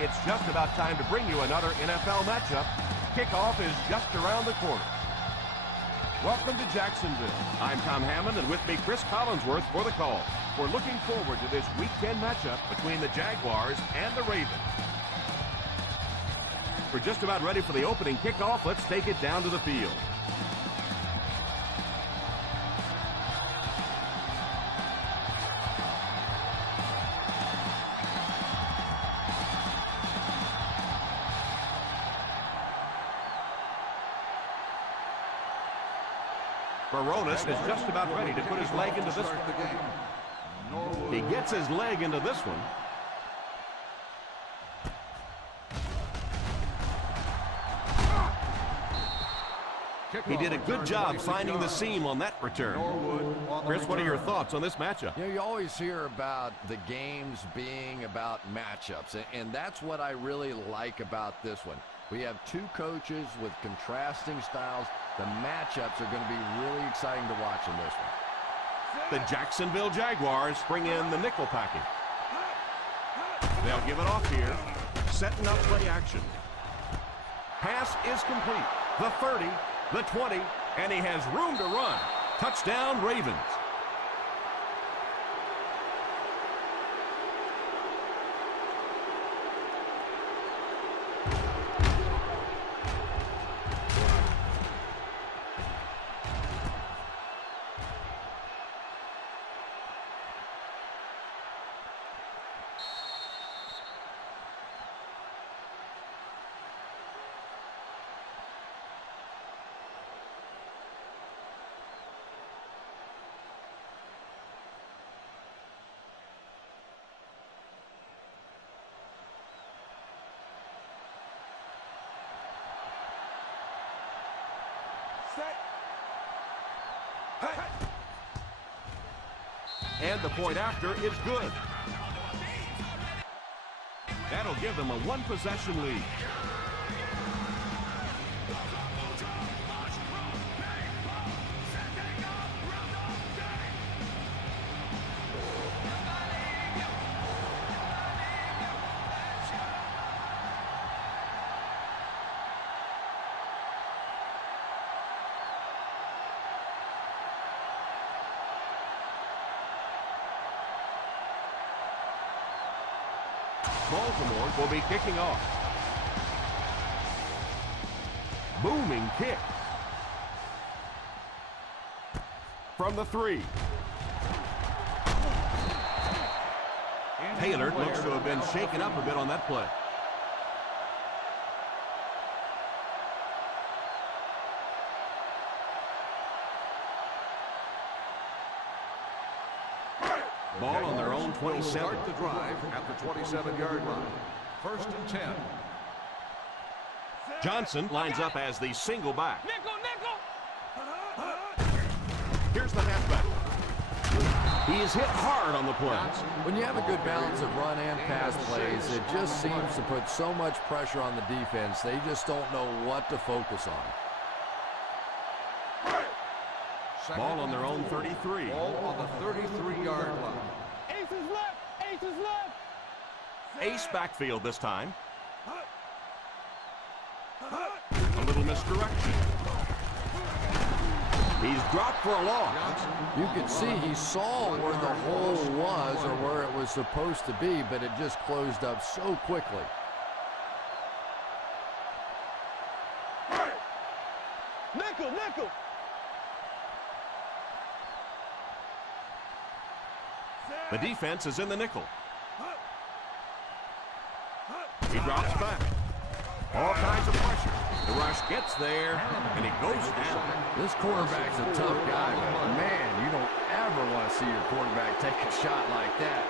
It's just about time to bring you another NFL matchup. Kickoff is just around the corner. Welcome to Jacksonville. I'm Tom Hammond, and with me, Chris Collinsworth for the call. We're looking forward to this Week 10 matchup between the Jaguars and the Ravens. We're just about ready for the opening kickoff. Let's take it down to the field. Baronis is just about ready to put his leg into this one. He gets his leg into this one. He did a good job finding the seam on that return. Chris, what are your thoughts on this matchup? You know, you always hear about the games being about matchups, and that's what I really like about this one. We have two coaches with contrasting styles. The matchups are going to be really exciting to watch in this one. The Jacksonville Jaguars bring in the nickel package. They'll give it off here. Setting up play action. Pass is complete. The 30, the 20, and he has room to run. Touchdown, Ravens. And the point after is good. That'll give them a one-possession lead. Baltimore will be kicking off. Booming kick. From the 3. Taylor looks to have been shaken up a bit on that play. Ball on their own 27. Start the drive at the 27-yard line. 1st and 10. Johnson lines up as the single back. Nickel. Here's the halfback. He is hit hard on the play. When you have a good balance of run and pass plays, it just seems to put so much pressure on the defense. They just don't know what to focus on. Ball on their own 33. Ball on the 33-yard line. Ace is left. Ace is left. Ace backfield this time. A little misdirection. He's dropped for a loss. You could see he saw where the hole was or where it was supposed to be, but it just closed up so quickly. Nickel. The defense is in the nickel. He drops back. All kinds of pressure. The rush gets there, and he goes down. This quarterback's a tough guy, but man, you don't ever want to see your quarterback take a shot like that.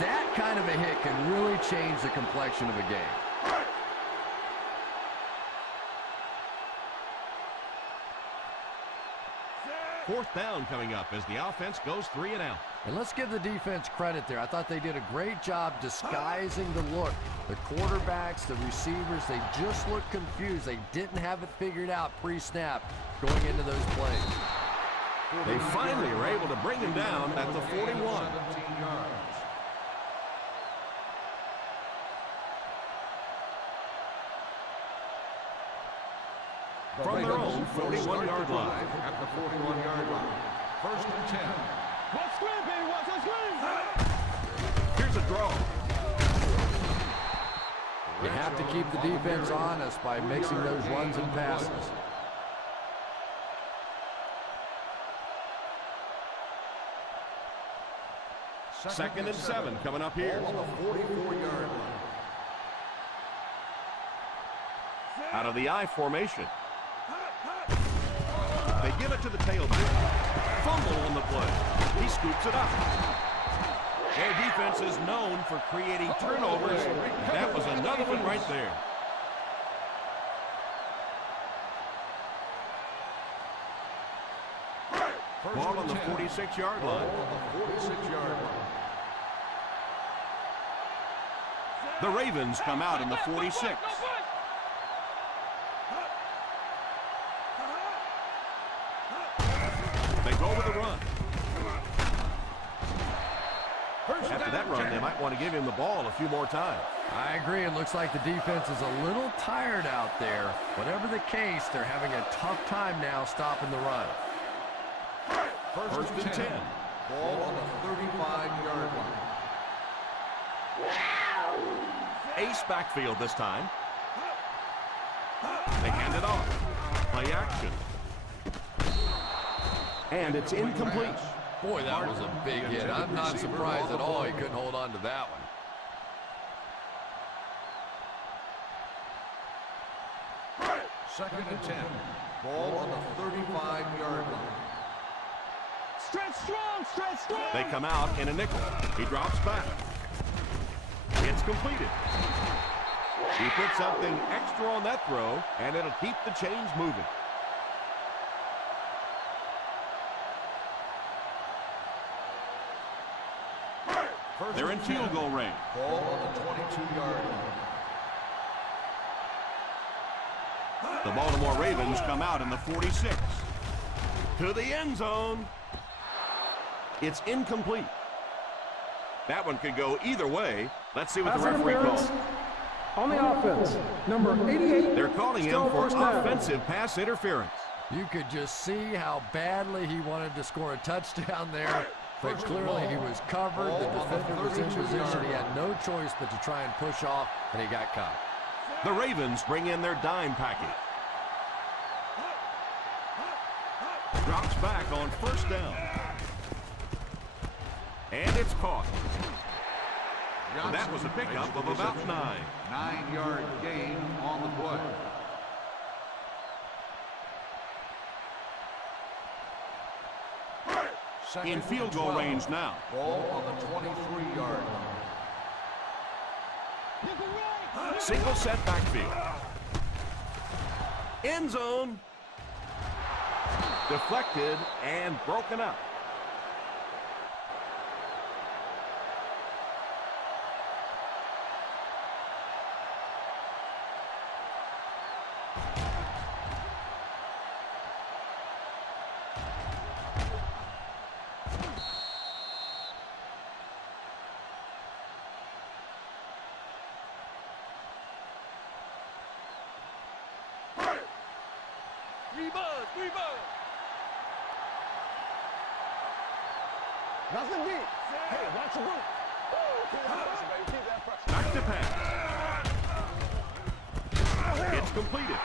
That kind of a hit can really change the complexion of a game. 4th down coming up as the offense goes 3 and out. And let's give the defense credit there. I thought they did a great job disguising the look. The quarterbacks, the receivers, they just looked confused. They didn't have it figured out pre-snap going into those plays. They finally were able to bring him down at the 41. from their own 41-yard line. At the 41-yard line. First and 10. Watch screen, baby. Watch that screen. Here's a draw. You have to keep the defense honest by mixing those runs and passes. Second and 7 coming up here. Ball on the 44-yard line. Out of the I formation. They give it to the tailback. Fumble on the play. He scoops it up. Their defense is known for creating turnovers. That was another one right there. Ball on the 46-yard line. Ball on the 46-yard line. The Ravens come out in the 46. They go with a run. After that run, they might want to give him the ball a few more times. I agree. It looks like the defense is a little tired out there. Whatever the case, they're having a tough time now stopping the run. First and 10. Ball on the 35-yard line. Ace backfield this time. They hand it off. Play action. And it's incomplete. Boy, that was a big hit. I'm not surprised at all he couldn't hold on to that one. Second and 10. Ball on the 35-yard line. Stretch strong, stretch strong. They come out in a nickel. He drops back. It's completed. He put something extra on that throw, and it'll keep the chains moving. They're in field goal range. Ball on the 22-yard line. The Baltimore Ravens come out in the 46. To the end zone. It's incomplete. That one could go either way. Let's see what the referee calls. On the offense, number 88. They're calling him still for first down. offensive pass interference. You could just see how badly he wanted to score a touchdown there, but clearly he was covered. The defender was in position. He had no choice but to try and push off, and he got caught. The Ravens bring in their dime package. Drops back on first down. And it's caught. And that was a pickup of about 9. 9-yard gain on the play. Second In field and goal 12. range now. Ball on the 23-yard line. Single set backfield. End zone. Deflected and broken up. Nothing deep. Hey, watch the root. Keep that pressure, baby. Keep that pressure. Back to pass. It's completed.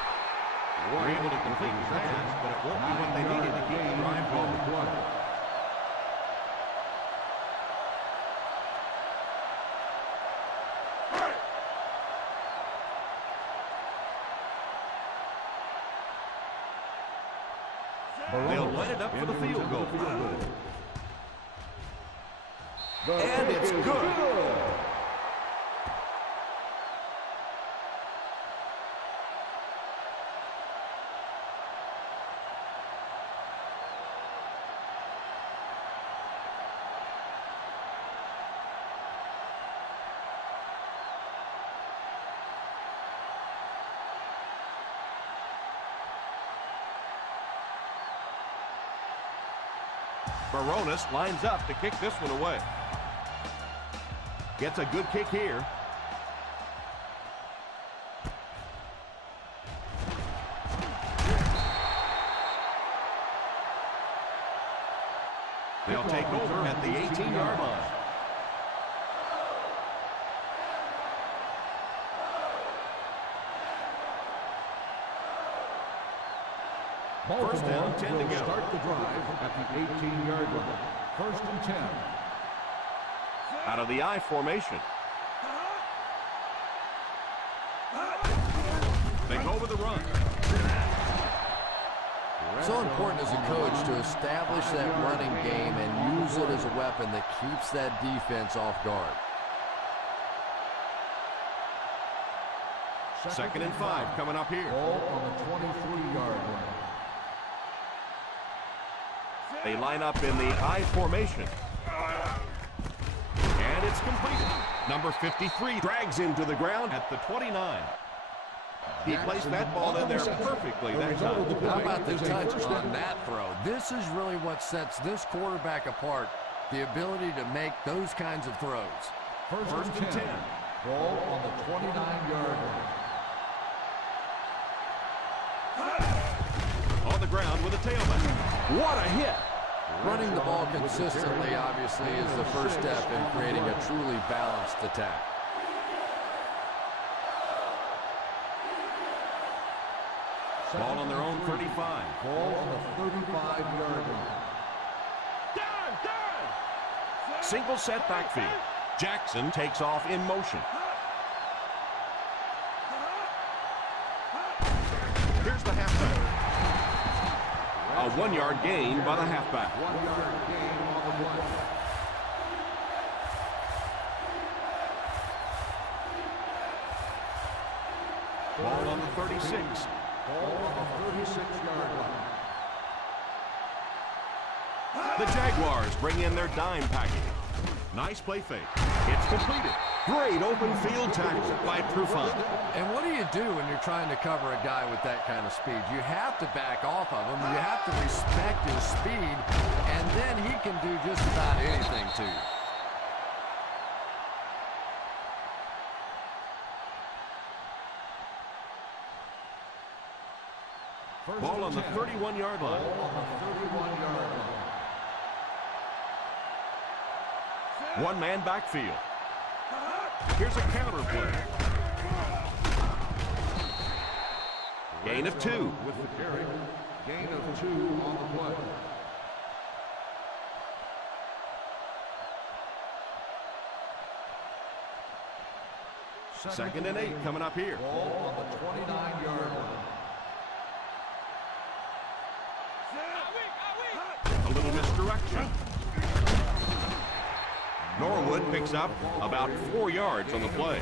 We're able to complete the pass, but it won't be what they needed to keep the drive going. They'll line it up for the field goal. And it's good. Baronis lines up to kick this one away. Gets a good kick here. They'll take over at the 18-yard line. First down, 10 to go. Start the drive at the 18-yard line. First and 10. Out of the I formation. They go with the run. So important as a coach to establish that running game and use it as a weapon that keeps that defense off guard. Second and 5 coming up here. Ball on the 23-yard line. They line up in the I formation. And it's completed. Number 53 drags him to the ground at the 29. He placed that ball in there perfectly that time. How about the touch on that throw? This is really what sets this quarterback apart, the ability to make those kinds of throws. First and 10. Ball on the 29-yard line. On the ground with a tailback. What a hit! Running the ball consistently, obviously, is the first step in creating a truly balanced attack. Ball on their own 35. Ball on the 35-yard line. Single set backfield. Jackson takes off in motion. Here's the halfback. A 1-yard gain by the halfback. 1-yard gain on the play. Ball on the 36. Ball on the 36-yard line. The Jaguars bring in their dime package. Nice play fake. It's completed. Great open field tackle by Trufant. And what do you do when you're trying to cover a guy with that kind of speed? You have to back off of him. You have to respect his speed, and then he can do just about anything to you. Ball on the 31-yard line. Ball on the 31-yard line. One-man backfield. Here's a counter play. Gain of 2. With the carry. Gain of 2 on the play. Second and 8 coming up here. Ball on the 29-yard line. A little misdirection. Norwood picks up about 4 yards on the play.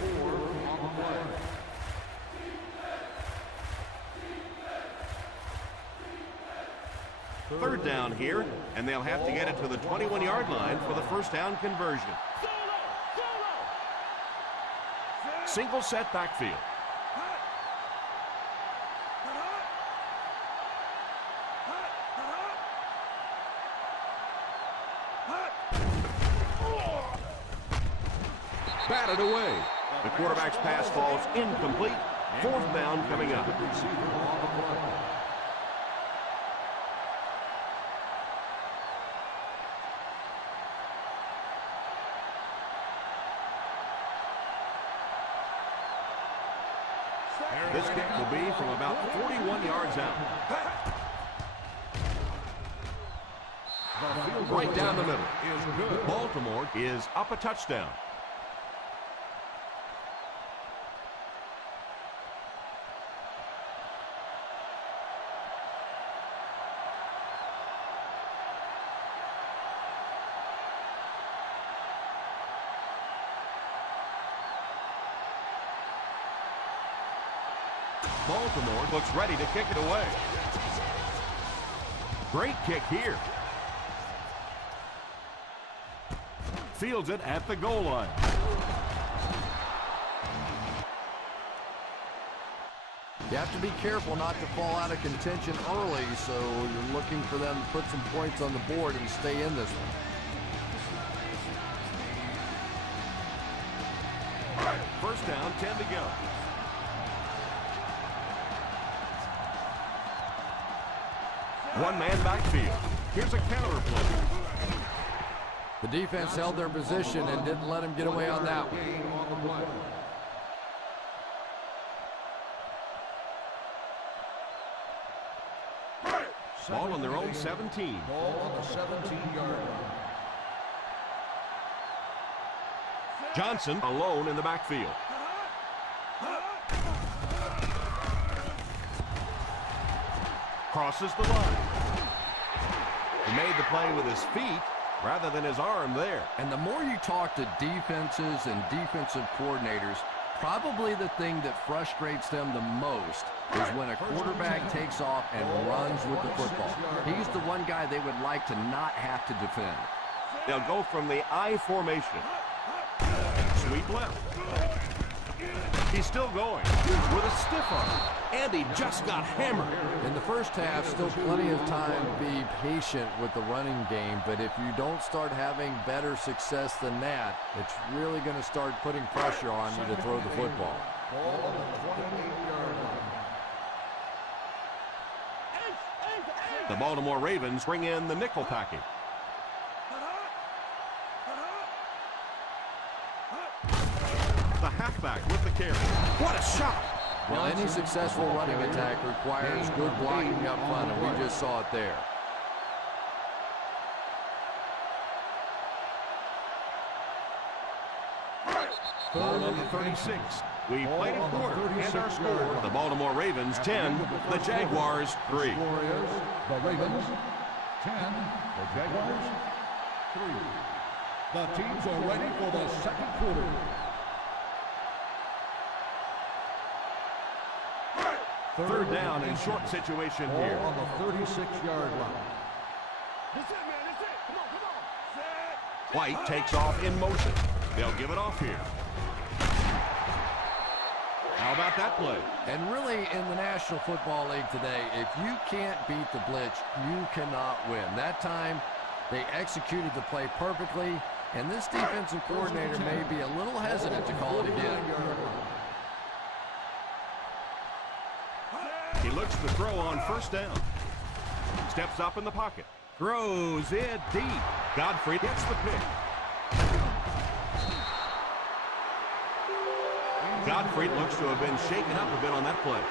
Third down here, and they'll have to get it to the 21-yard line for the first down conversion. Single set backfield. Batted away. The quarterback's pass falls incomplete. Fourth down coming up. This kick will be from about 41 yards out. Right down the middle. Baltimore is up a touchdown. Baltimore looks ready to kick it away. Great kick here. Fields it at the goal line. You have to be careful not to fall out of contention early, so you're looking for them to put some points on the board and stay in this one. First down, 10 to go. One-man backfield. Here's a counter play. The defense held their position and didn't let him get away on that one. Gain on the play. Ball on their own 17. Ball on the 17-yard line. Johnson alone in the backfield. Crosses the line. He made the play with his feet rather than his arm there. And the more you talk to defenses and defensive coordinators, probably the thing that frustrates them the most is when a quarterback takes off and runs with the football. He's the one guy they would like to not have to defend. They'll go from the I formation. Sweep left. He's still going with a stiff arm. And he just got hammered. In the first half, still plenty of time to be patient with the running game, but if you don't start having better success than that, it's really going to start putting pressure on you to throw the football. Ball on the 28-yard line. The Baltimore Ravens bring in the nickel package. The halfback with the carry. What a shot! Well, any successful running attack requires good blocking up front, and we just saw it there. Ball on the 36. We played a quarter, and our score, the Baltimore Ravens 10, the Jaguars 3. Score is the Ravens 10, the Jaguars 3. The teams are ready for the second quarter. Third down and short situation Ball here. on the 36-yard line. That's it, man. That's it. Come on, come on. Set. White takes off in motion. They'll give it off here. How about that play? And really, in the National Football League today, if you can't beat the blitz, you cannot win. That time, they executed the play perfectly, and this defensive coordinator may be a little hesitant to call it again. He looks to throw on first down. Steps up in the pocket. Throws it deep. Godfrey gets the pick. Godfrey looks to have been shaken up a bit on that play.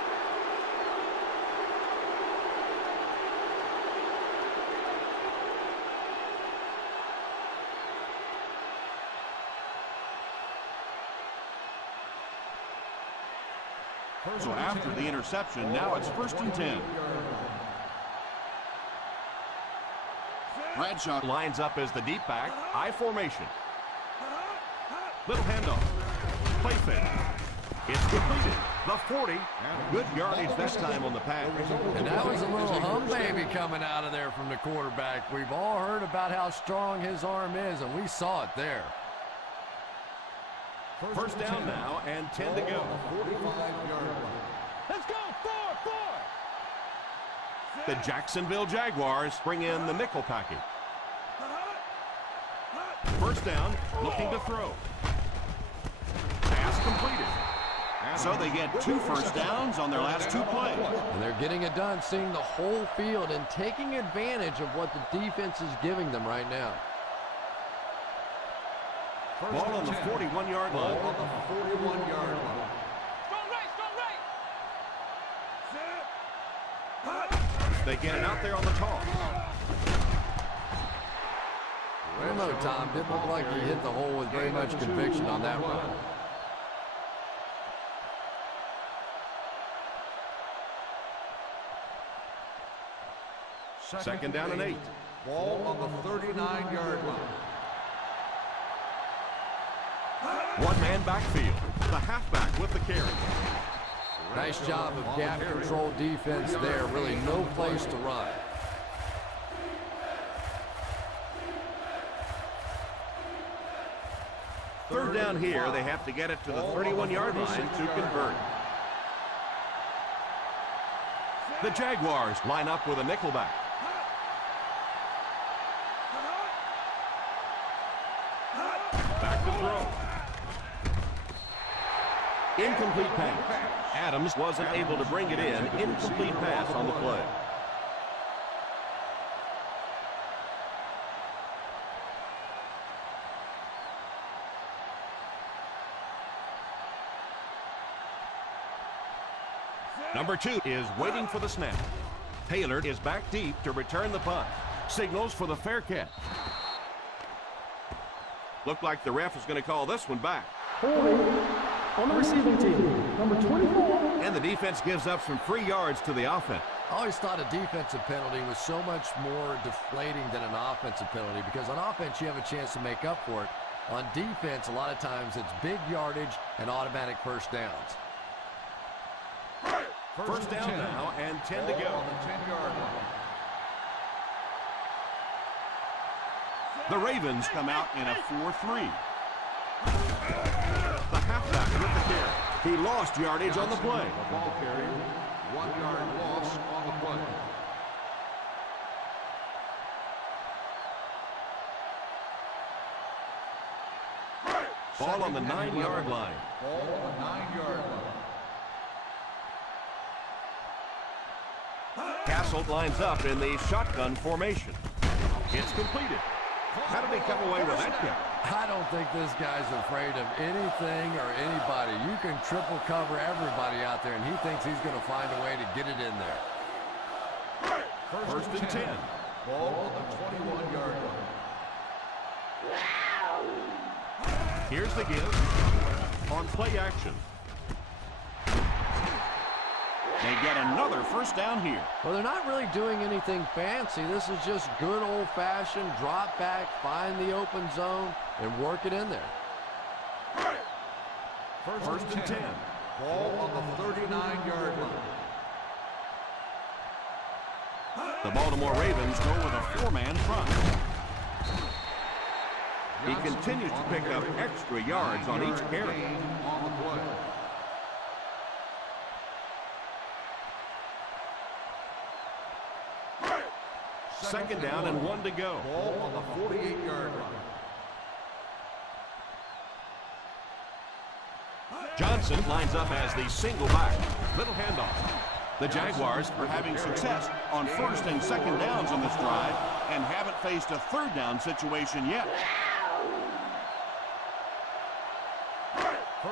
So after the interception, now it's 1st and 10. Bradshaw lines up as the deep back, I formation. Little handoff. Play fake. It's completed. The 40. Good yardage this time on the pass. And that was a little hum baby coming out of there from the quarterback. We've all heard about how strong his arm is, and we saw it there. First down now, and 10 to go. 45-yard line. Let's go. 4. The Jacksonville Jaguars bring in the nickel package. First down, looking to throw. Pass completed. So they get 2 first downs on their last 2 plays. And they're getting it done, seeing the whole field and taking advantage of what the defense is giving them right now. Ball on the 41-yard Ball line. on the 41-yard line. They get it out there on the toss. I don't know, Tom. Didn't look like he hit the hole with very much conviction on that run. Second down and 8. Ball on the 39-yard line. One-man backfield. The halfback with the carry. Nice job of gap control defense there. Really no place to run. Third down here, they have to get it to the 31-yard line to convert. The Jaguars line up with a nickelback. Back to throw. Incomplete pass. Adams wasn't able to bring it in. Incomplete pass on the play. Number 2 is waiting for the snap. Taylor is back deep to return the punt. Signals for the fair catch. Looked like the ref is going to call this one back. Holding on the receiving team. Number 24. And the defense gives up some free yards to the offense. I always thought a defensive penalty was so much more deflating than an offensive penalty because on offense you have a chance to make up for it. On defense, a lot of times it's big yardage and automatic first downs. First down now and 10 to go. On the 10-yard line. The Ravens come out in a 4-3. The halfback with the carry. He lost yardage on the play. The ball carrier, 1-yard loss on the play. Ball on the 9-yard line. Ball on the 9-yard line. Castle lines up in the shotgun formation. It's completed. How did he come away with that kick? I don't think this guy's afraid of anything or anybody. You can triple cover everybody out there, and he thinks he's going to find a way to get it in there. First and 10. Ball on the 21-yard line. Here's the give. On play action. They get another first down here. Well, they're not really doing anything fancy. This is just good old-fashioned drop back, find the open zone, and work it in there. First and 10. Ball on the 39-yard line. The Baltimore Ravens go with a 4-man front. He continues to pick up extra yards on each carry. On the play. Second down and 1 to go. Ball on the 48-yard line. Johnson lines up as the single back. Little handoff. The Jaguars are having success on first and second downs on this drive and haven't faced a third down situation yet.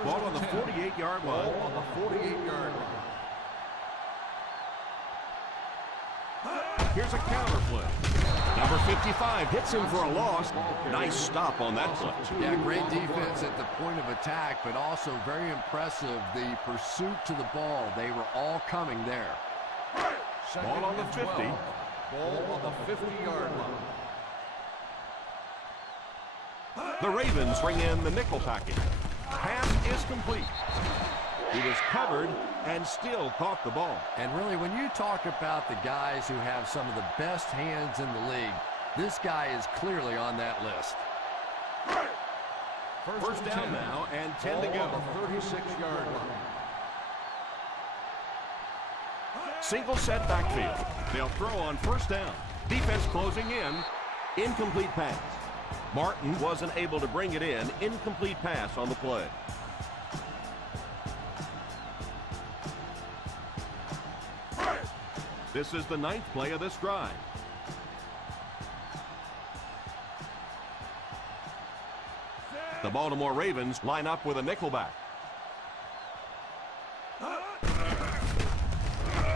Ball on the 48-yard line. Ball on the 48-yard line. Here's a counter play. Number 55 hits him for a loss. Nice stop on that play. Yeah, great defense at the point of attack, but also very impressive the pursuit to the ball. They were all coming there. Ball on the 50. Ball on the 50-yard line. The Ravens bring in the nickel package. Pass is complete. He was covered and still caught the ball. And really, when you talk about the guys who have some of the best hands in the league, this guy is clearly on that list. First down now and 10 to go. On the 36-yard line. Single set backfield. They'll throw on first down. Defense closing in. Incomplete pass. Martin wasn't able to bring it in. Incomplete pass on the play. This is the 9th play of this drive. The Baltimore Ravens line up with a nickelback. They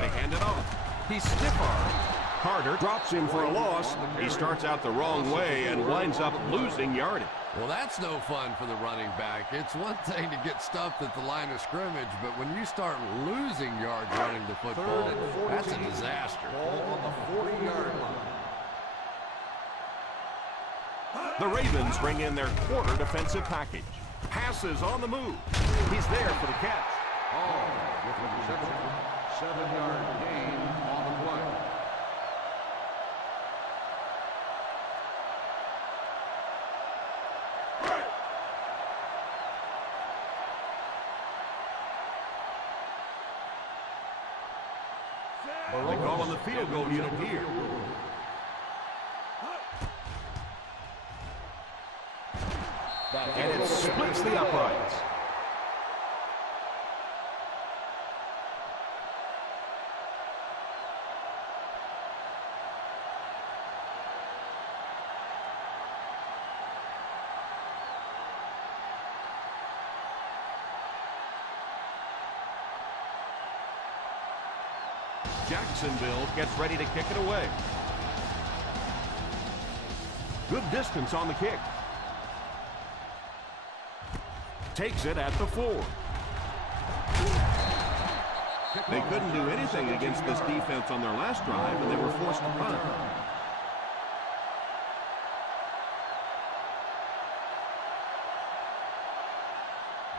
hand it off. He's stiff-armed. Carter drops him for a loss. He starts out the wrong way and winds up losing yardage. Well, that's no fun for the running back. It's one thing to get stuffed at the line of scrimmage, but when you start losing yards running the football, that's a disaster. Ball on the 40-yard line. The Ravens bring in their quarter defensive package. Passes on the move. He's there for the catch. Hall with the reception. 7-yard gain on the play. They call on the field goal unit here. And it splits the uprights. Jacksonville gets ready to kick it away. Good distance on the kick. Takes it at the 4. They couldn't do anything against this defense on their last drive, and they were forced to punt.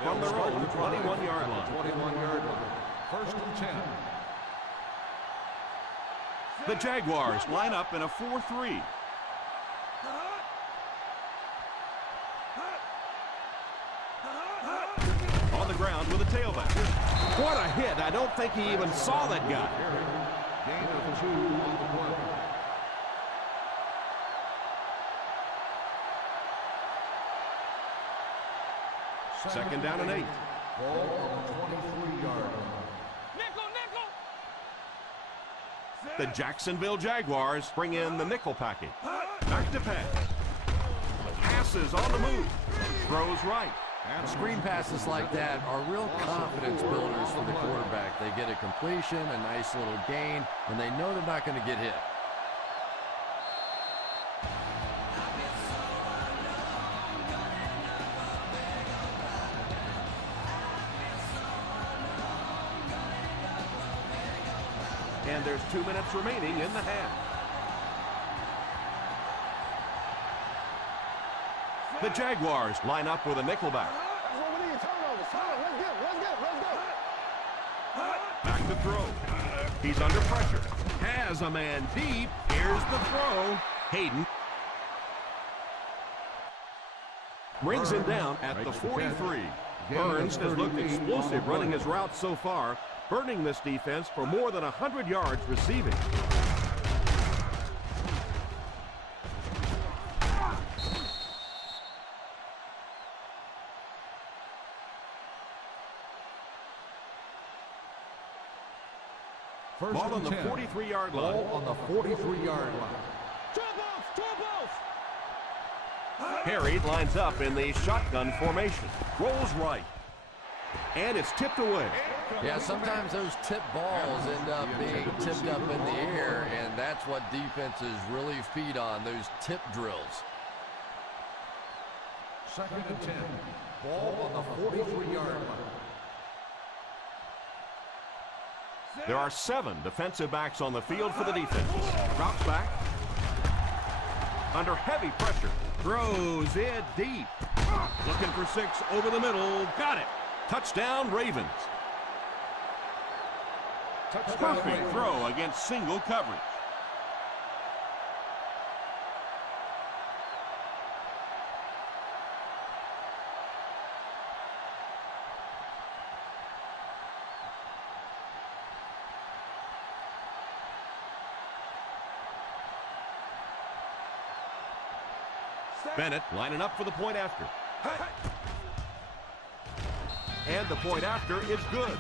From their own 21-yard line. 21-yard line. First and 10. The Jaguars line up in a 4-3. On the ground with a tailback. What a hit. I don't think he even saw that guy. Gain of 2 on the play. Second down and 8. Ball on the 23-yard line. The Jacksonville Jaguars bring in the nickel package. Back to pass. Passes on the move. Throws right. And screen passes like that are real confidence builders for the quarterback. They get a completion, a nice little gain, and they know they're not going to get hit. And there's 2 minutes remaining in the half. The Jaguars line up with a nickelback. That's what we need. Turnovers. Let's Back to throw. He's under pressure. Has a man deep. Here's the throw. Hayden brings him down at the 43. Burns has looked explosive running his route so far, burning this defense for more than 100 yards receiving. Ball on the 43-yard line. Ball on the 43-yard line. Harry lines up in the shotgun formation. Rolls right. And it's tipped away. Yeah, sometimes those tipped balls end up being tipped up in the air, and that's what defenses really feed on, those tip drills. Second and 10. Ball on the 43-yard line. There are 7 defensive backs on the field for the defense. Drops back. Under heavy pressure. Throws it deep. Looking for 6 over the middle. Got it. Touchdown, Ravens. Perfect throw against single coverage. Bennett lining up for the point after. And the point after is good.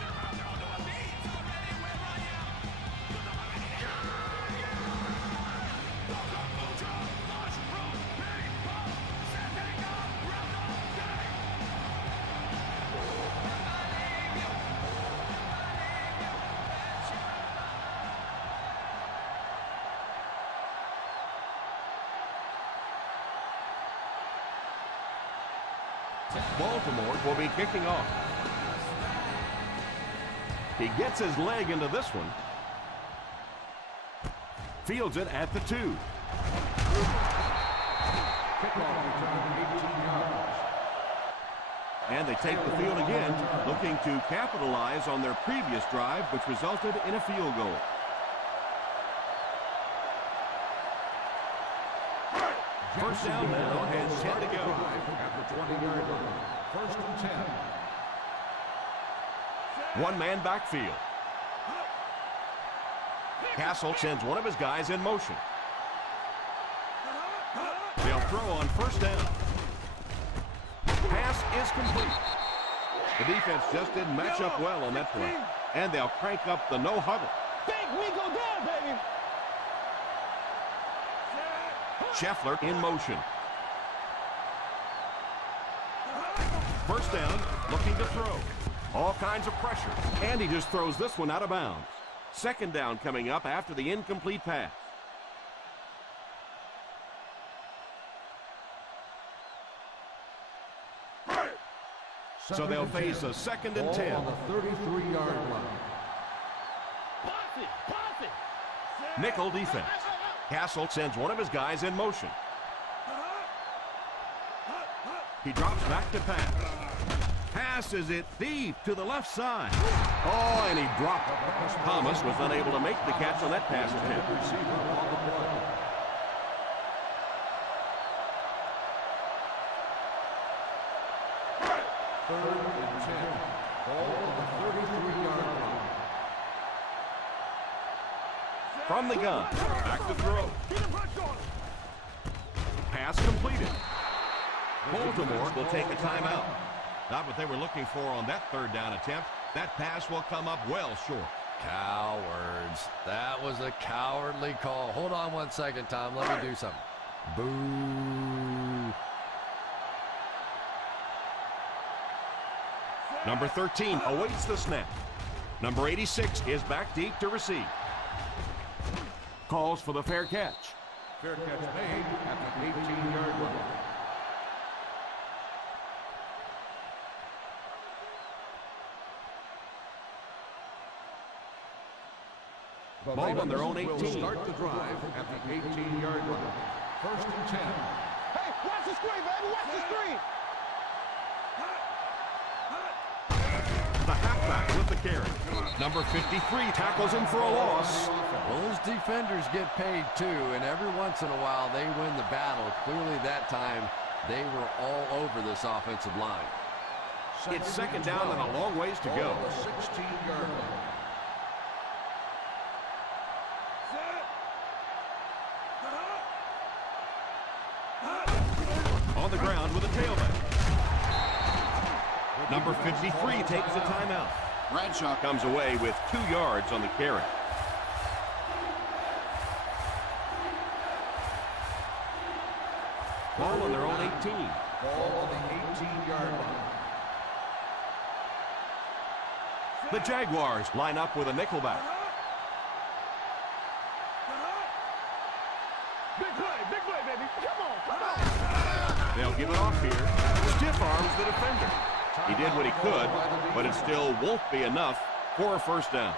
Baltimore will be kicking off. He gets his leg into this one. Fields it at the 2. Kickoff return 18 yards. And they take the field again, looking to capitalize on their previous drive, which resulted in a field goal. First down now and 10 to go. At the 20-yard line. First and 10. One-man backfield. Castle sends one of his guys in motion. They'll throw on first down. Pass is complete. The defense just didn't match up well on that play. And they'll crank up the no huddle. We go down, baby. Scheffler in motion. First down, looking to throw. All kinds of pressure. And he just throws this one out of bounds. Second down coming up after the incomplete pass. So they'll face a 2nd and 10. On the 33-yard line. Nickel defense. Castle sends one of his guys in motion. He drops back to pass. Passes it deep to the left side. Oh, and he dropped it. Thomas was unable to make the catch on that pass attempt. Receiver on the play. Third and 10. Ball on the 33-yard line. From the gun, back to throw. Pass completed. Baltimore will take a timeout. Not what they were looking for on that 3rd down attempt. That pass will come up well short. Cowards. That was a cowardly call. Hold on 1 second, Tom. Let me do something. Boo. Number 13 awaits the snap. Number 86 is back deep to receive. Calls for the fair catch. Fair catch made at the 18-yard line. The Ball on their own Ravens 18. will start the drive at the 18-yard line. 1st and 10. Hey, watch the screen, baby. Watch the screen. The halfback with the carry. Number 53 tackles him for a loss. Well, those defenders get paid too, and every once in a while they win the battle. Clearly that time they were all over this offensive line. It's 2nd down and a long ways to go. The 16-yard line. On the ground with a tailback. Number 53 takes a timeout. Bradshaw comes away with 2 yards on the carry. Ball on their own 18. Ball on the 18-yard line. The Jaguars line up with a nickelback. Big play, baby. Come on. They'll give it off here. Stiff arms the defender. He did what he could, but it still won't be enough for a 1st down.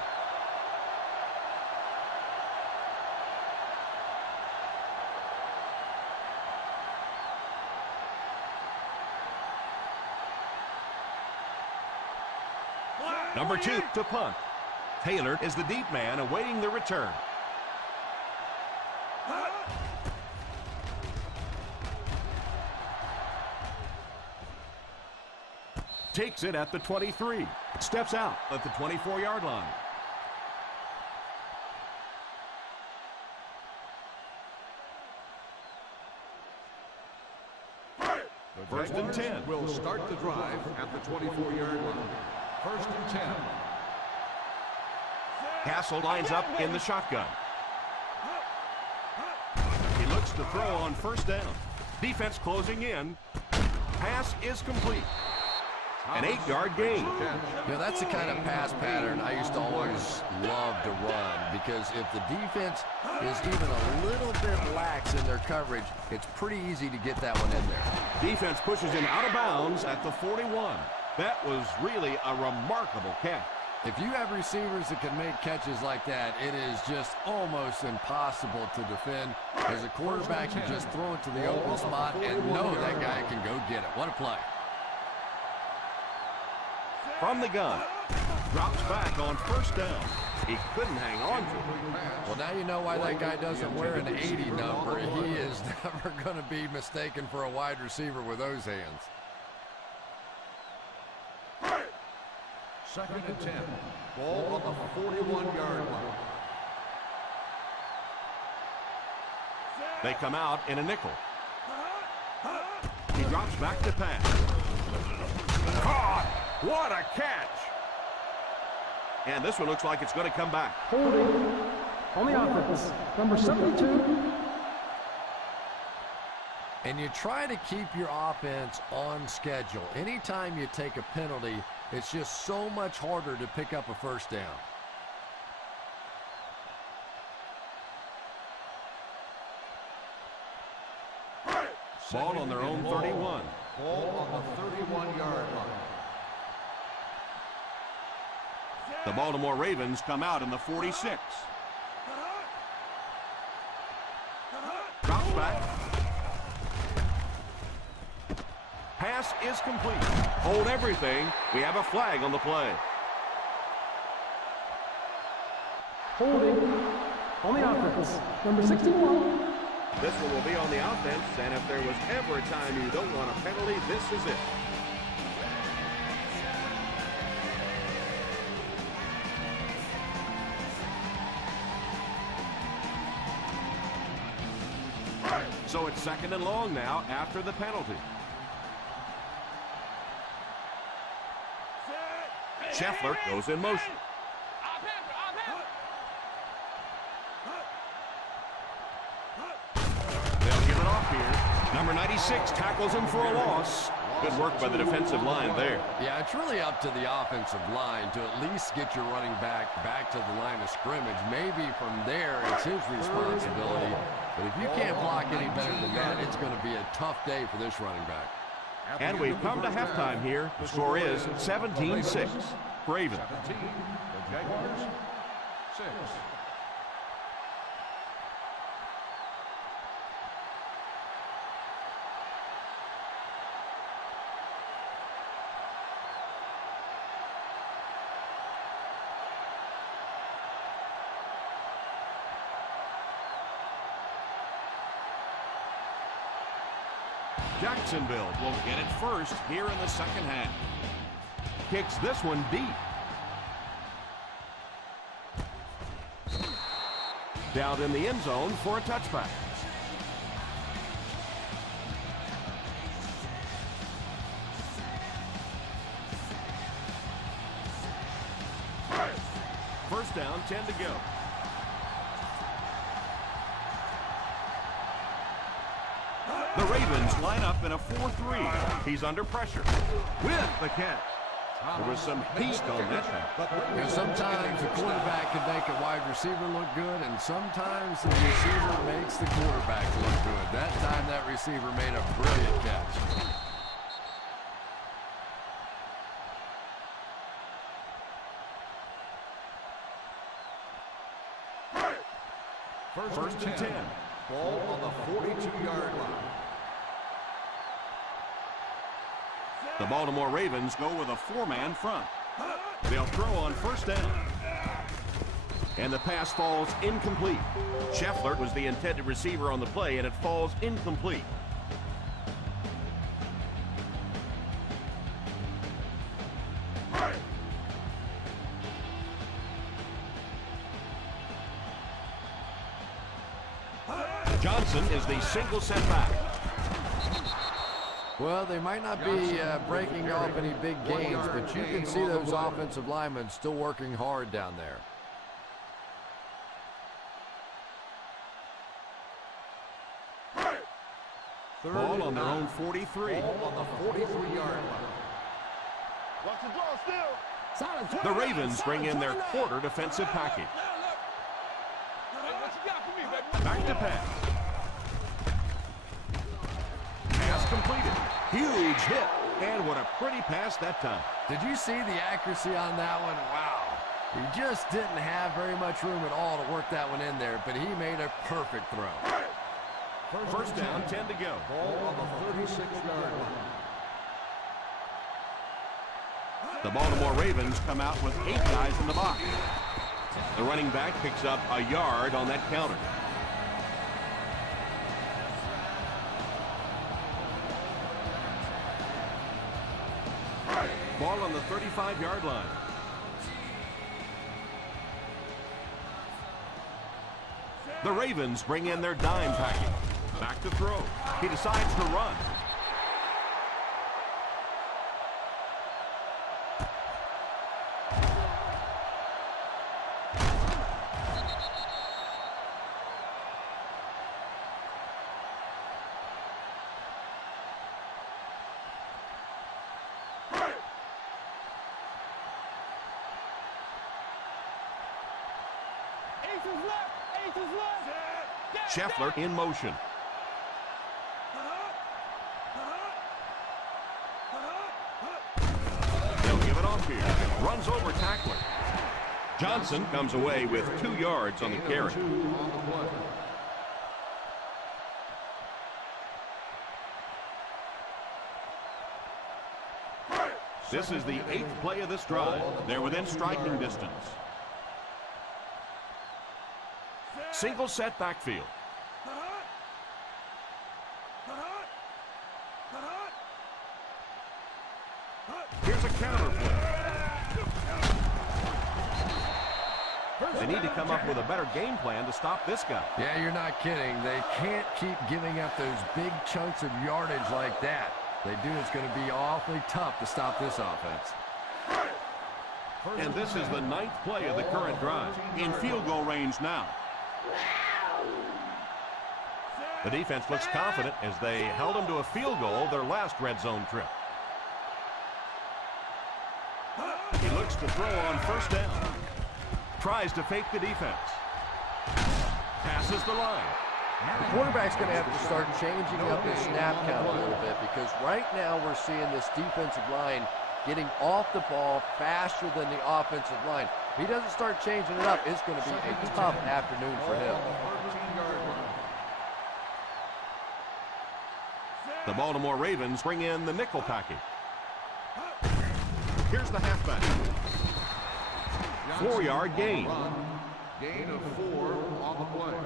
Number 2 to punt. Taylor is the deep man awaiting the return. Takes it at the 23. Steps out at the 24-yard line. The 1st and 10. will start the drive at the 24-yard line. 1st and 10. Castle lines up in the shotgun. He looks to throw on 1st down. Defense closing in. Pass is complete. An 8-yard gain. You know, that's the kind of pass pattern I used to always love to run, because if the defense is even a little bit lax in their coverage, it's pretty easy to get that one in there. Defense pushes him out of bounds at the 41. That was really a remarkable catch. If you have receivers that can make catches like that, it is just almost impossible to defend. As a quarterback, you just throw it to the open spot and know that guy can go get it. What a play. From the gun. Drops back on 1st down. He couldn't hang on to it. Well, now you know why that guy doesn't wear an 80 number. He is never going to be mistaken for a wide receiver with those hands. 2nd and 10. Ball on the 41-yard line. They come out in a nickel. He drops back to pass. Caught! What a catch! And this one looks like it's going to come back. Holding on the offense. Number 72. And you try to keep your offense on schedule. Anytime you take a penalty, it's just so much harder to pick up a 1st down. Ball on their own 31. Ball on the 31-yard line. The Baltimore Ravens come out in the 46. Drops back. Pass is complete. Hold everything. We have a flag on the play. Holding on the offense. Number 61. This one will be on the offense, and if there was ever a time you don't want a penalty, this is it. So it's 2nd and long now after the penalty. Scheffler goes in motion. They'll give it off here. Number 96 tackles him for a loss. Good work by the defensive line there. Yeah, it's really up to the offensive line to at least get your running back to the line of scrimmage. Maybe from there it's his responsibility. But if you can't block any better than that, it's going to be a tough day for this running back. And we've come to halftime here. The score is 17-6. Ravens. 17, the Jaguars, 6. Jacksonville will get it first here in the second half. Kicks this one deep. Down in the end zone for a touchback. First down, 10 to go. The Ravens line up in a 4-3. He's under pressure. With the catch. There was some haste on that. And sometimes the quarterback can make a wide receiver look good, and sometimes the receiver makes the quarterback look good. That time that receiver made a brilliant catch. First and 10. Ball on the 42-yard line. The Baltimore Ravens go with a 4-man front. They'll throw on first down. And the pass falls incomplete. Scheffler was the intended receiver on the play, and it falls incomplete. Johnson is the single setback. Well, they might not be breaking off any big gains, but you can see those offensive linemen still working hard down there. Ball on their own 43. Ball on the 43-yard line. Watch the draw still. The Ravens bring in their quarter defensive package. Back to pass. Pass completed. Huge hit. And what a pretty pass that time. Did you see the accuracy on that one? Wow. He just didn't have very much room at all to work that one in there, but he made a perfect throw. First down, 10 to go. Ball on the 36-yard line. The Baltimore Ravens come out with 8 guys in the box. The running back picks up a yard on that counter. Ball on the 35-yard line. The Ravens bring in their dime package. Back to throw. He decides to run. Scheffler in motion. here and runs over tackler. Johnson comes away with 2 yards on the carry. This is the 8th play of this drive. They're within striking distance. Single set backfield. Here's a counter play. They need to come up with a better game plan to stop this guy. Yeah, you're not kidding. They can't keep giving up those big chunks of yardage like that. They do, it's going to be awfully tough to stop this offense. And this is the 9th play of the current drive. In field goal range now. The defense looks confident as they held them to a field goal their last red zone trip. He looks to throw on first down. Tries to fake the defense. Passes the line. The quarterback's going to have to start changing up his snap count a little bit because right now we're seeing this defensive line getting off the ball faster than the offensive line. If he doesn't start changing it up, it's going to be a tough afternoon for him. The Baltimore Ravens bring in the nickel package. Here's the halfback. 4-yard gain. Gain of 4 on the play.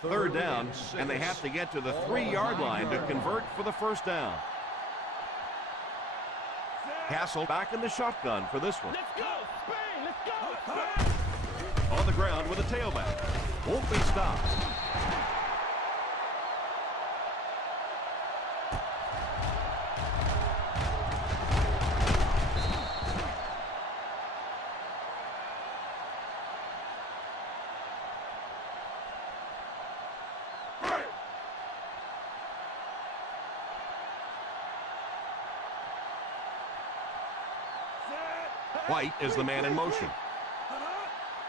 Third down, and they have to get to the 3-yard line to convert for the first down. Castle back in the shotgun for this one. Let's go, Spain! Let's go, Spain! On the ground with a tailback. Won't be stopped. White is the man in motion.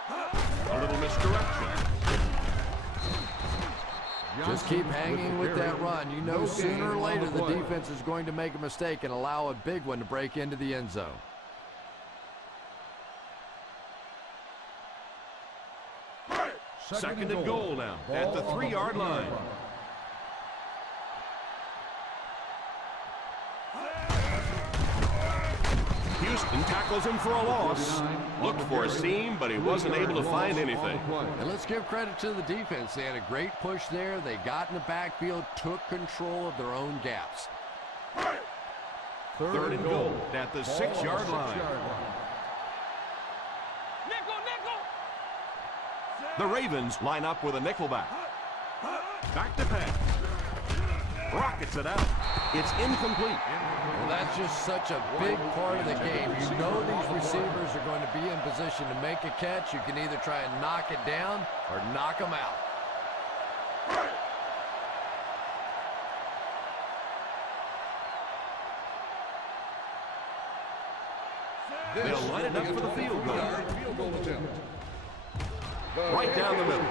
A little misdirection. Just keep hanging with that run. You know sooner or later the defense is going to make a mistake and allow a big one to break into the end zone. Second and goal now at the 3-yard line. Houston tackles him for a loss. Looked for a seam, but he wasn't able to find anything. And let's give credit to the defense. They had a great push there. They got in the backfield, took control of their own gaps. Third and goal at the 6-yard line. The Ravens line up with a nickelback. Back to pass. Rockets it out. It's incomplete. Well, that's just such a big part of the game. You know these receivers are going to be in position to make a catch. You can either try and knock it down or knock them out. They'll line it up for the field goal. Right down the middle.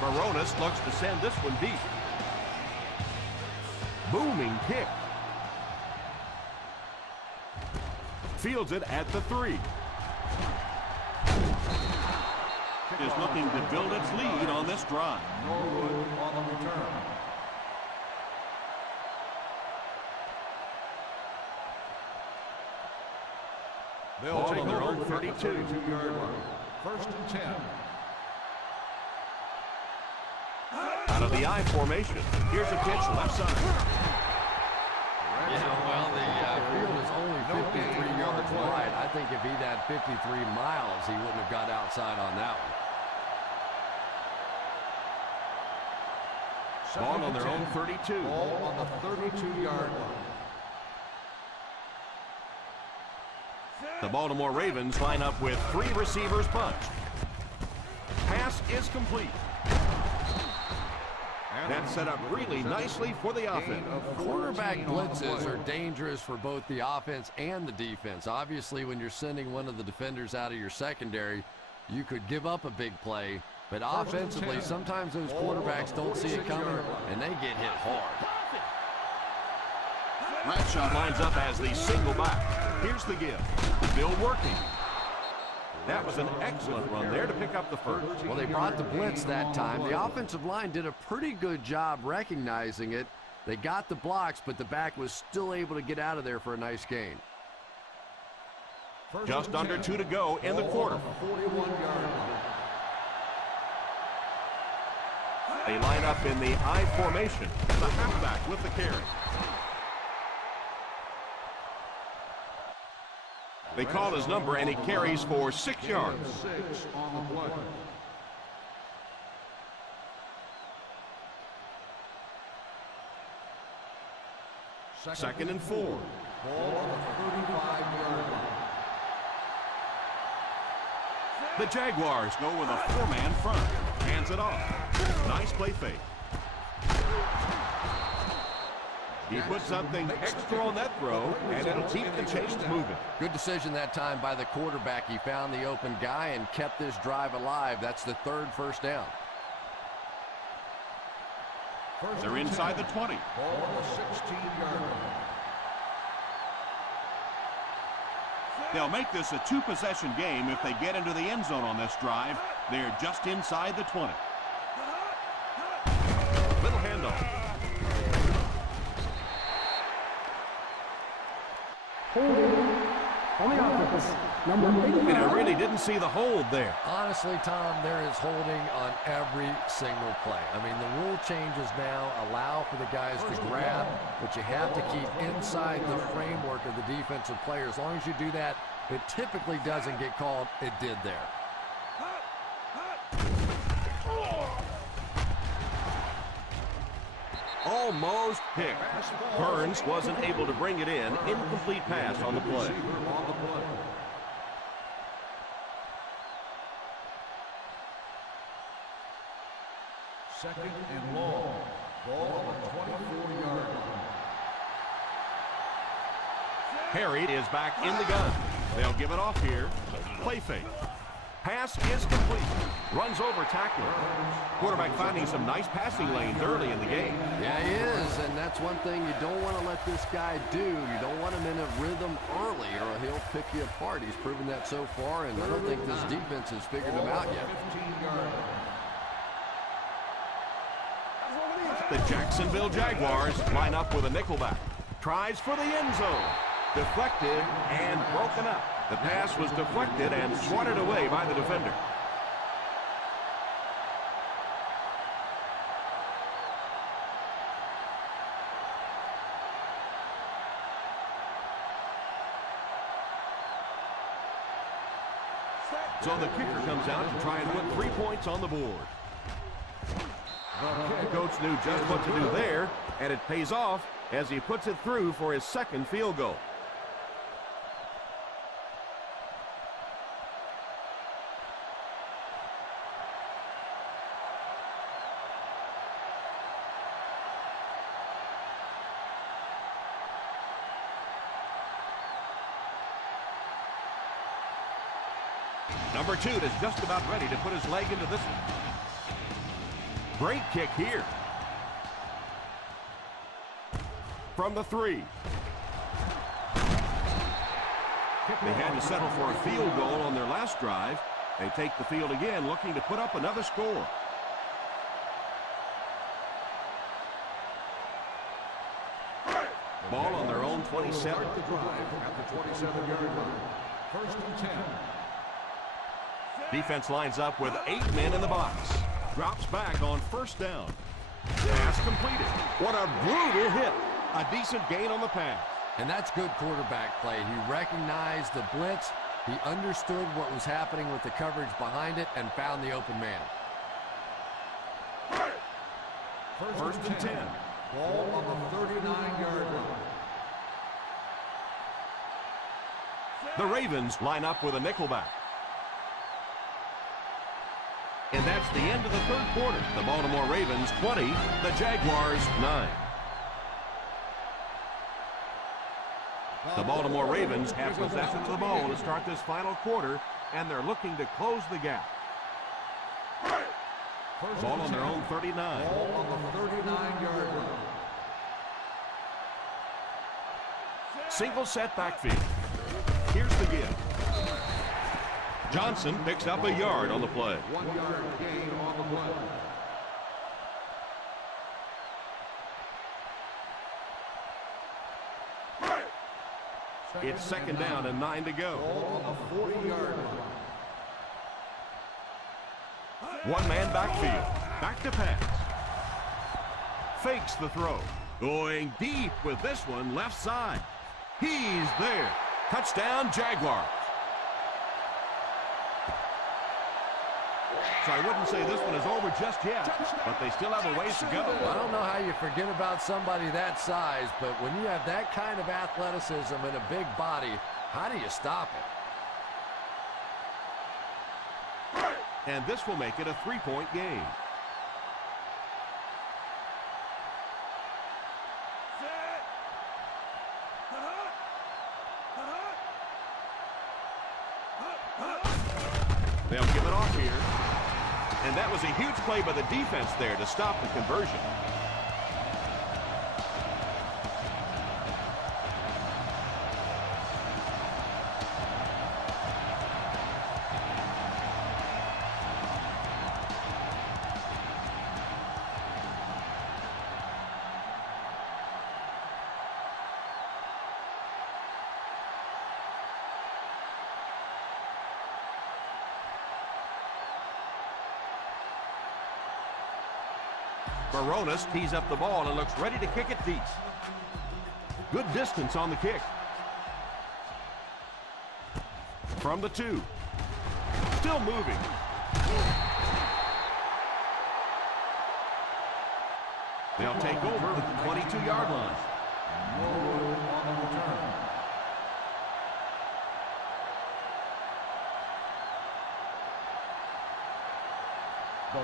Baronis looks to send this one deep. Booming kick. Fields it at the 3. Is looking to build its lead on this drive. Norwood on the return. They'll take their own 32-yard line. First and 10. Out of the I formation. Here's a pitch left side. Yeah, well, the field is only 53 yards wide. I think if he'd had 53 miles, he wouldn't have got outside on that one. Ball on their own 32. Ball on the 32-yard line. The Baltimore Ravens line up with 3 receivers bunched. Pass is complete. That's set up really nicely for the offense. Quarterback blitzes are dangerous for both the offense and the defense. Obviously, when you're sending one of the defenders out of your secondary, you could give up a big play. But offensively, sometimes those quarterbacks don't see it coming, and they get hit hard. Bradshaw lines up as the single back. Here's the give. Still working. That was an excellent run there to pick up the first. Well, they brought the blitz that time. The offensive line did a pretty good job recognizing it. They got the blocks, but the back was still able to get out of there for a nice gain. Just under 2 to go in the quarter. 41-yard line. They line up in the I formation. The halfback with the carry. They call his number, and he carries for 6 yards. 6 on the play. Second and 4. Ball on the 35-yard line. The Jaguars go with a 4-man front. Hands it off. Nice play fake. He put something extra on that throw, and it'll keep the chains moving. Good decision that time by the quarterback. He found the open guy and kept this drive alive. That's the 3rd first down. They're inside the 20. Ball on the 16-yard line. They'll make this a 2-possession game if they get into the end zone on this drive. They're just inside the 20. Little handoff. Holding on the offense, number 85. And I really didn't see the hold there. Honestly, Tom, there is holding on every single play. I mean, the rule changes now allow for the guys to grab, but you have to keep inside the framework of the defensive player. As long as you do that, it typically doesn't get called. It did there. Almost picked. Burns wasn't able to bring it in. Incomplete pass on the play. Second and long. Ball on the 24-yard line. Harry is back in the gun. They'll give it off here. Play fake. Pass is complete. Runs over tackler. Quarterback finding some nice passing lanes early in the game. Yeah, he is, and that's one thing you don't want to let this guy do. You don't want him in a rhythm early, or he'll pick you apart. He's proven that so far, and I don't think this defense has figured him out yet. 15-yard line. The Jacksonville Jaguars line up with a nickelback. Tries for the end zone. Deflected and broken up. The pass was deflected and swatted away by the defender. So the kicker comes out to try and put 3 points on the board. The coach knew just what to do there, and it pays off as he puts it through for his 2nd field goal. Number 2 is just about ready to put his leg into this one. Great kick here. From the 3. They had to settle for a field goal on their last drive. They take the field again, looking to put up another score. Ball on their own 27. Start the drive at the 27-yard line. 1st and 10. Defense lines up with 8 men in the box. Drops back on 1st down. Pass completed. What a brutal hit. A decent gain on the pass. And that's good quarterback play. He recognized the blitz. He understood what was happening with the coverage behind it and found the open man. First and 10. Ball on the 39-yard line. The Ravens line up with a nickelback. And that's the end of the third quarter. The Baltimore Ravens 20, the Jaguars 9. The Baltimore Ravens have possession of the ball to start this final quarter, and they're looking to close the gap. Ball on their own 39. Ball on the 39-yard line. Single set backfield. Here's the give. Johnson picks up a yard on the play. 1 yard gain on the play. It's second down and 9 to go. Ball on the 40-yard line. One man backfield. Back to pass. Fakes the throw. Going deep with this one left side. He's there. Touchdown Jaguars. So I wouldn't say this one is over just yet, but they still have a ways to go. I don't know how you forget about somebody that size, but when you have that kind of athleticism and a big body, how do you stop it? And this will make it a 3-point game. They'll give it off here. And that was a huge play by the defense there to stop the conversion. Baronis tees up the ball and looks ready to kick it deep. Good distance on the kick. From the 2. Still moving. They'll take over at the 22-yard line. No room on the return.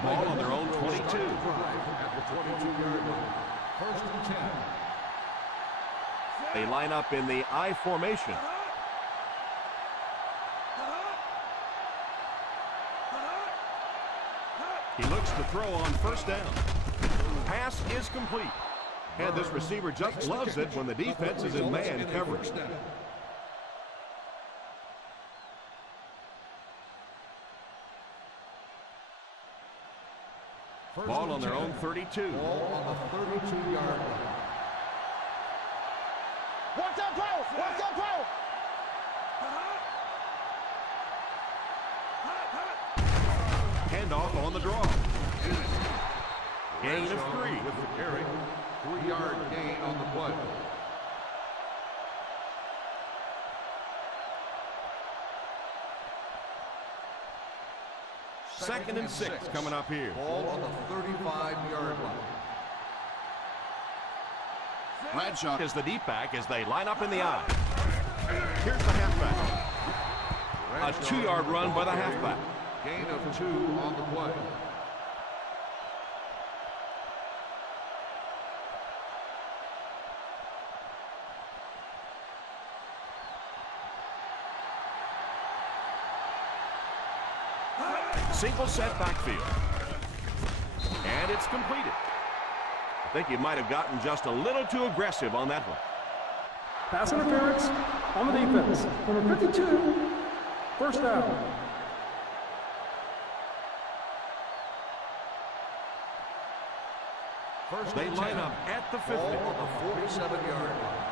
Ball on their own 22. At the 22-yard line. First and 10. They line up in the I formation. He looks to throw on first down. Pass is complete. And this receiver just loves it when the defense is in man coverage. Ball on their own 32. Ball on the 32-yard line. Watch that throw! Watch that throw! Handoff on the draw. Gain of 3. With the carry. 3-yard gain on the play. Second and 6 coming up here. Ball on the 35-yard line. Bradshaw is the deep back as they line up in the I. Here's the halfback. A 2-yard run by the halfback. Gain of 2 on the play. Single set backfield. And it's completed. I think you might have gotten just a little too aggressive on that one. Pass interference on the defense. Number 52, first down. First They and line 10. up at the 50. Ball on the 47-yard line.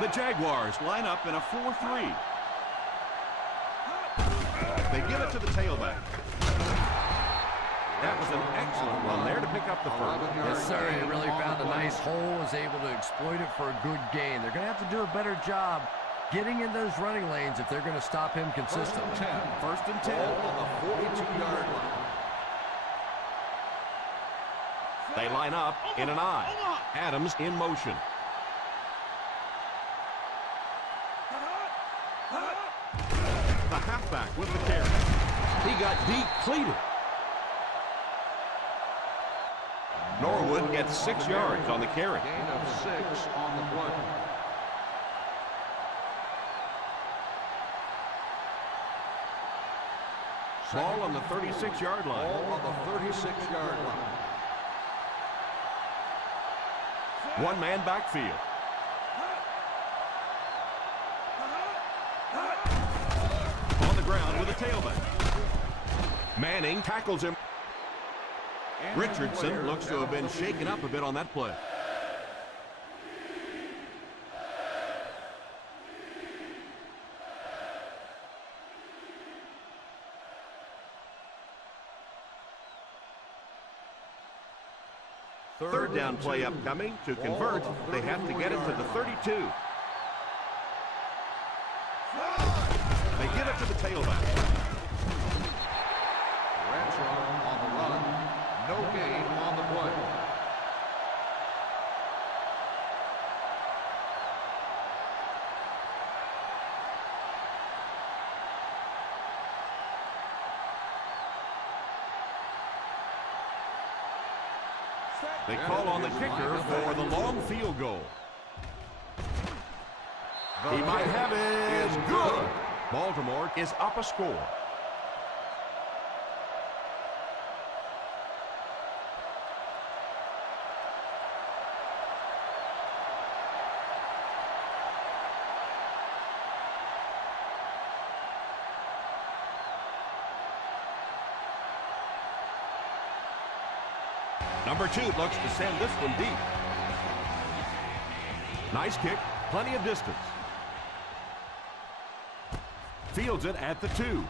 The Jaguars line up in a 4-3. They give it to the tailback. That was an excellent run there to pick up the first. Yes, sir. He really found a nice hole, was able to exploit it for a good gain. They're going to have to do a better job getting in those running lanes if they're going to stop him consistently. First and 10. Ball on the 42-yard line. They line up in an I. Adams in motion. The halfback with the carry. He got depleted. Norwood gets 6 yards on the carry. Gain of 6 on the play. Ball on the 36-yard line. Ball on the 36-yard line. One-man backfield. On the ground with a tailback. Manning tackles him. Richardson looks to have been shaken up a bit on that play. Third down play upcoming. To convert, they have to get it to the 32. They give it to the tailback. Ransom on the run. No gain on the play. They call on the kicker for the long field goal. He might have it. Good. Baltimore is up a score. Number 2 looks to send this one deep. Nice kick, plenty of distance. Fields it at the 2.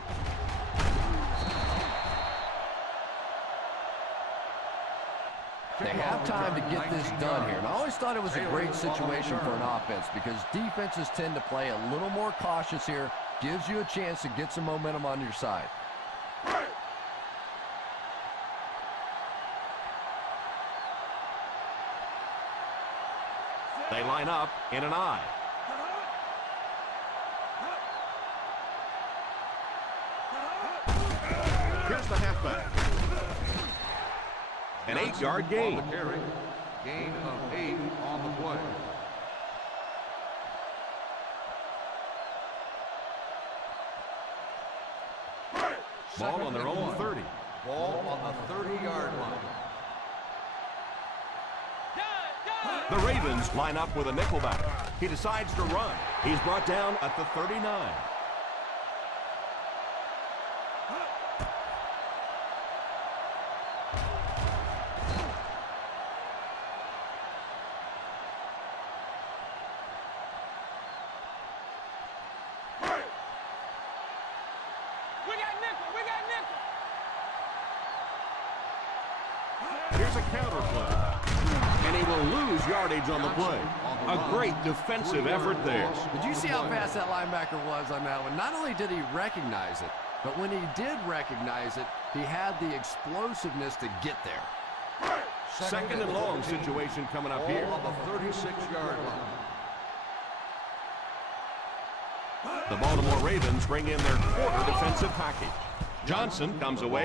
They have time to get this done here. And I always thought it was a great situation for an offense because defenses tend to play a little more cautious here. Gives you a chance to get some momentum on your side. They line up in an I. Here's the halfback. An 8-yard gain. On the carry. Gain of 8 on the play. Ball on their own 30. Ball on the 30-yard line. The Ravens line up with a nickelback. He decides to run. He's brought down at the 39. Here's a counter play. And he will lose yardage on the play. A great defensive effort there. Did you see how fast that linebacker was on that one? Not only did he recognize it, but when he did recognize it, he had the explosiveness to get there. Second and long situation coming up here. Ball on the 36-yard line. The Baltimore Ravens bring in their quarter defensive package. Johnson comes away.